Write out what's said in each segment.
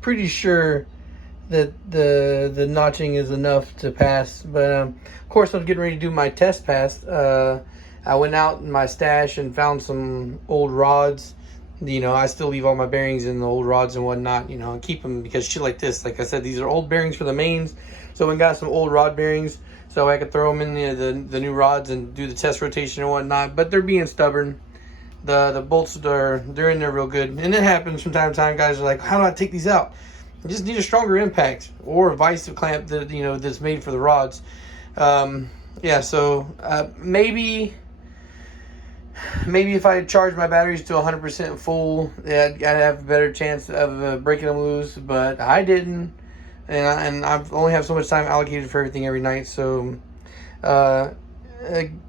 pretty sure that the notching is enough to pass. But of course, I was getting ready to do my test pass. I went out in my stash and found some old rods. I still leave all my bearings in the old rods and whatnot, and keep them because shit like this, like I said, these are old bearings for the mains. So I got some old rod bearings so I could throw them in the new rods and do the test rotation and whatnot. But they're being stubborn. The bolts they're in there real good. And it happens from time to time. Guys are like, how do I take these out? You just need a stronger impact or a vice clamp that that's made for the rods. So maybe if I charge my batteries to 100% full, I'd have a better chance of breaking them loose. But I didn't, and I've only have so much time allocated for everything every night. So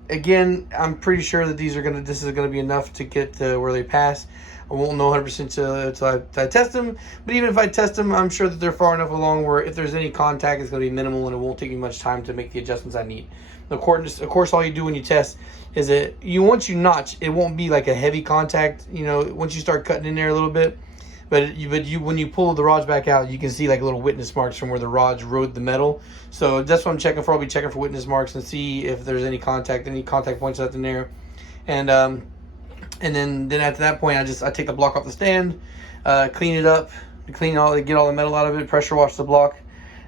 again, I'm pretty sure that this is gonna be enough to get to where they pass. I won't know 100% until I test them. But even if I test them, I'm sure that they're far enough along where if there's any contact, it's going to be minimal and it won't take me much time to make the adjustments I need. Of course, all you do when you test is that once you notch, it won't be like a heavy contact. Once you start cutting in there a little bit, but when you pull the rods back out, you can see like little witness marks from where the rods rode the metal. So that's what I'm checking for. I'll be checking for witness marks and see if there's any contact points left in there, and then after that point, I take the block off the stand, clean it up, get all the metal out of it, pressure wash the block,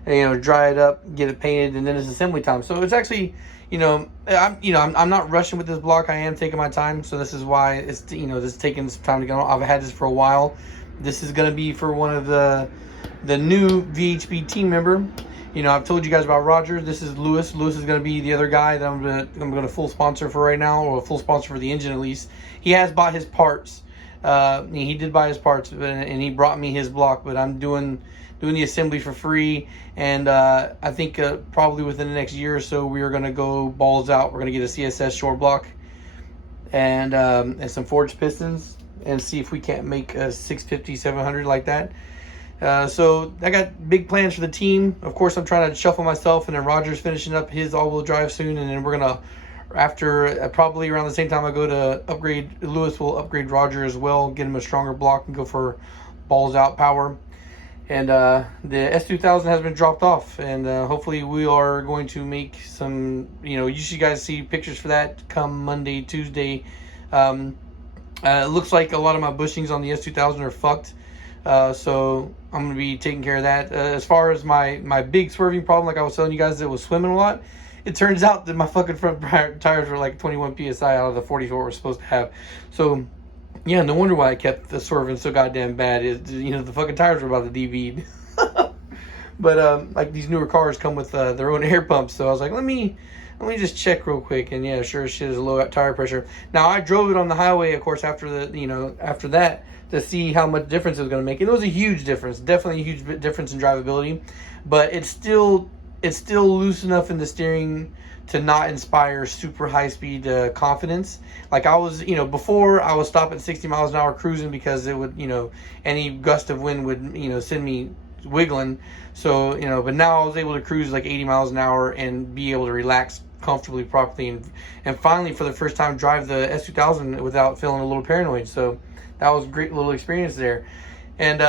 and, dry it up, get it painted, and then it's assembly time. So it's actually, I'm not rushing with this block. I am taking my time. So this is why this is taking some time to get on. I've had this for a while. This is gonna be for one of the new VHB team member. I've told you guys about Roger. This is Lewis. Lewis is going to be the other guy that I'm going to full sponsor for right now, or a full sponsor for the engine at least. He has bought his parts. He did buy his parts, and he brought me his block. But I'm doing the assembly for free, and I think probably within the next year or so we are going to go balls out. We're going to get a CSS short block and some forged pistons, and see if we can't make a 650, 700 like that. So I got big plans for the team. Of course, I'm trying to shuffle myself, and then Roger's finishing up his all-wheel drive soon, and then we're gonna, after probably around the same time I go to upgrade, Lewis will upgrade Roger as well, get him a stronger block and go for balls out power. And the S2000 has been dropped off, and hopefully we are going to make some. You should guys see pictures for that come Monday, Tuesday. It looks like a lot of my bushings on the S2000 are fucked. So I'm going to be taking care of that. As far as my big swerving problem, like I was telling you guys, that was swimming a lot. It turns out that my fucking front tires were like 21 PSI out of the 44 we're supposed to have. So, yeah, no wonder why I kept the swerving so goddamn bad. The fucking tires were about to deviate. But, like, these newer cars come with their own air pumps. So I was like, let me just check real quick. And, yeah, sure as shit is a low tire pressure. Now, I drove it on the highway, of course, after that, to see how much difference it was going to make. And it was a huge difference, definitely a huge difference in drivability, but it's still loose enough in the steering to not inspire super high speed confidence. Like I was, before I was stopping 60 miles an hour cruising because it would, any gust of wind would, send me wiggling. So, but now I was able to cruise like 80 miles an hour and be able to relax comfortably, properly, and finally for the first time drive the S2000 without feeling a little paranoid. So that was a great little experience there. And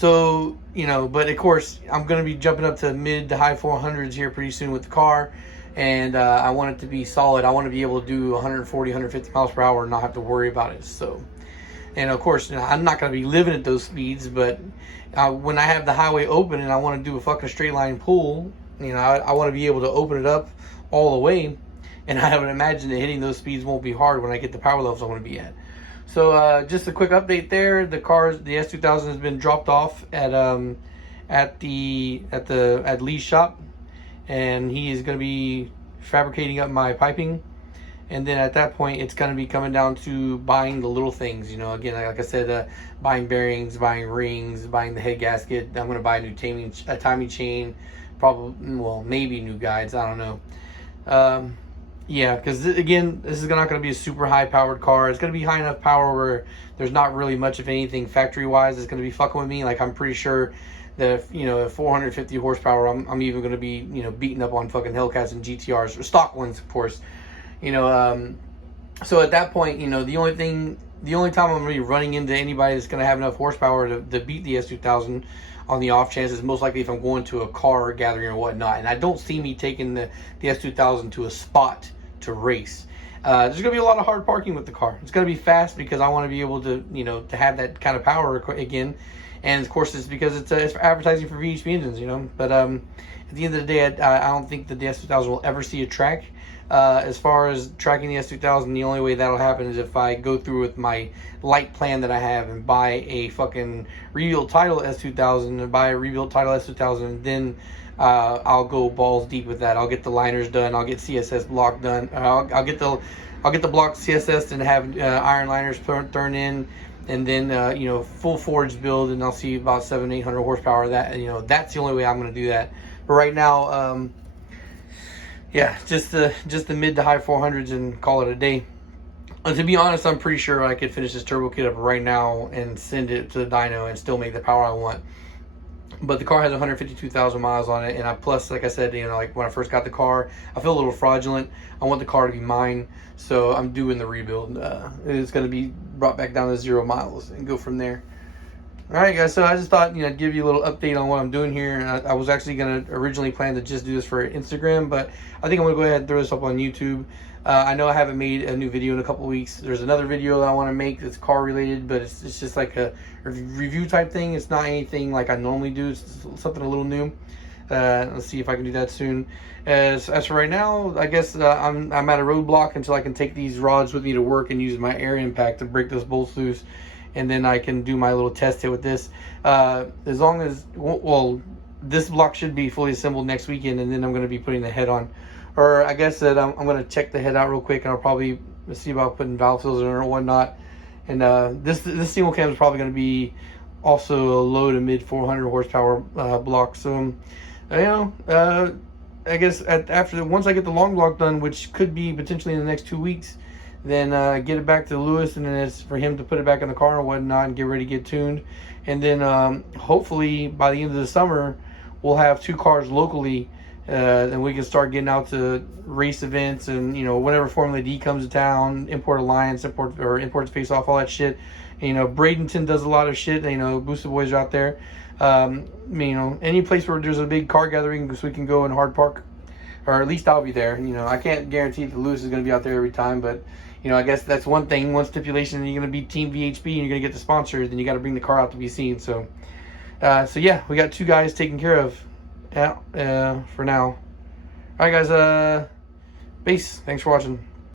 but of course I'm going to be jumping up to mid to high 400s here pretty soon with the car, and I want it to be solid. I want to be able to do 140, 150 miles per hour and not have to worry about it. So, and of course, I'm not going to be living at those speeds, but when I have the highway open and I want to do a fucking straight line pull, I want to be able to open it up all the way, and I would imagine that hitting those speeds won't be hard when I get the power levels I want to be at. So just a quick update there. The S2000 has been dropped off at Lee's shop, and he is going to be fabricating up my piping, and then at that point it's going to be coming down to buying the little things. Again, like I said, buying bearings, buying rings, buying the head gasket. I'm going to buy a new timing chain, maybe new guides. I don't know. Yeah, because again, this is not going to be a super high powered car. It's going to be high enough power where there's not really much of anything factory wise that's going to be fucking with me. Like I'm pretty sure that if 450 horsepower, I'm even going to be beating up on fucking Hellcats and GTRs, or stock ones, of course. So at that point, the only thing the only time I'm going to be running into anybody that's going to have enough horsepower to beat the S2000 on the off chance is most likely if I'm going to a car gathering or whatnot. And I don't see me taking the S2000 to a spot to race. There's going to be a lot of hard parking with the car. It's going to be fast because I want to be able to, you know, to have that kind of power again. And of course, it's because it's for advertising for VHB engines, you know. But at the end of the day, I don't think that the S2000 will ever see a track. As far as tracking the S2000, the only way that'll happen is if I go through with my light plan that I have and buy a fucking rebuilt title S2000 and buy a rebuilt title S2000, and then I'll go balls deep with that. I'll get the liners done. I'll get CSS block done. I'll get the block CSS and have iron liners thrown in, and then you know, full forged build, and I'll see about 700-800 horsepower. That, you know, that's the only way I'm going to do that. But right now, yeah, just the mid to high 400s and call it a day. And to be honest, I'm pretty sure I could finish this turbo kit up right now and send it to the dyno and still make the power I want. But the car has 152,000 miles on it, and plus, like I said, you know, like when I first got the car, I feel a little fraudulent. I want the car to be mine, so I'm doing the rebuild. It's going to be brought back down to 0 miles and go from there. All right, guys, so I just thought, you know, I'd give you a little update on what I'm doing here. I was actually going to originally plan to just do this for Instagram, but I think I'm going to go ahead and throw this up on YouTube. I know I haven't made a new video in a couple of weeks. There's another video that I want to make that's car related, but it's just like a review type thing. It's not anything like I normally do. It's something a little new. Let's see if I can do that soon. As for right now, I guess I'm at a roadblock until I can take these rods with me to work and use my air impact to break those bolts loose, and then I can do my little test hit with this. As long as, well, this block should be fully assembled next weekend, and then I'm going to be putting the head on. Or I guess that I'm going to check the head out real quick, and I'll probably see about putting valve fills in or whatnot. And this single cam is probably going to be also a low to mid 400 horsepower block. So, you know, I guess once I get the long block done, which could be potentially in the next 2 weeks, then get it back to Lewis, and then it's for him to put it back in the car and whatnot and get ready to get tuned. And then hopefully by the end of the summer, we'll have 2 cars locally, and we can start getting out to race events, and, you know, whenever Formula D comes to town, Import Alliance, Imports Face Off, all that shit. And, you know, Bradenton does a lot of shit. You know, Booster Boys are out there. You know, any place where there's a big car gathering, so we can go and hard park, or at least I'll be there. You know, I can't guarantee that Lewis is going to be out there every time, but, you know, I guess that's one thing, one stipulation. You're going to be Team VHB and you're going to get the sponsor, then you got to bring the car out to be seen. So yeah, we got 2 guys taken care of. Yeah, for now. All right, guys. Peace. Thanks for watching.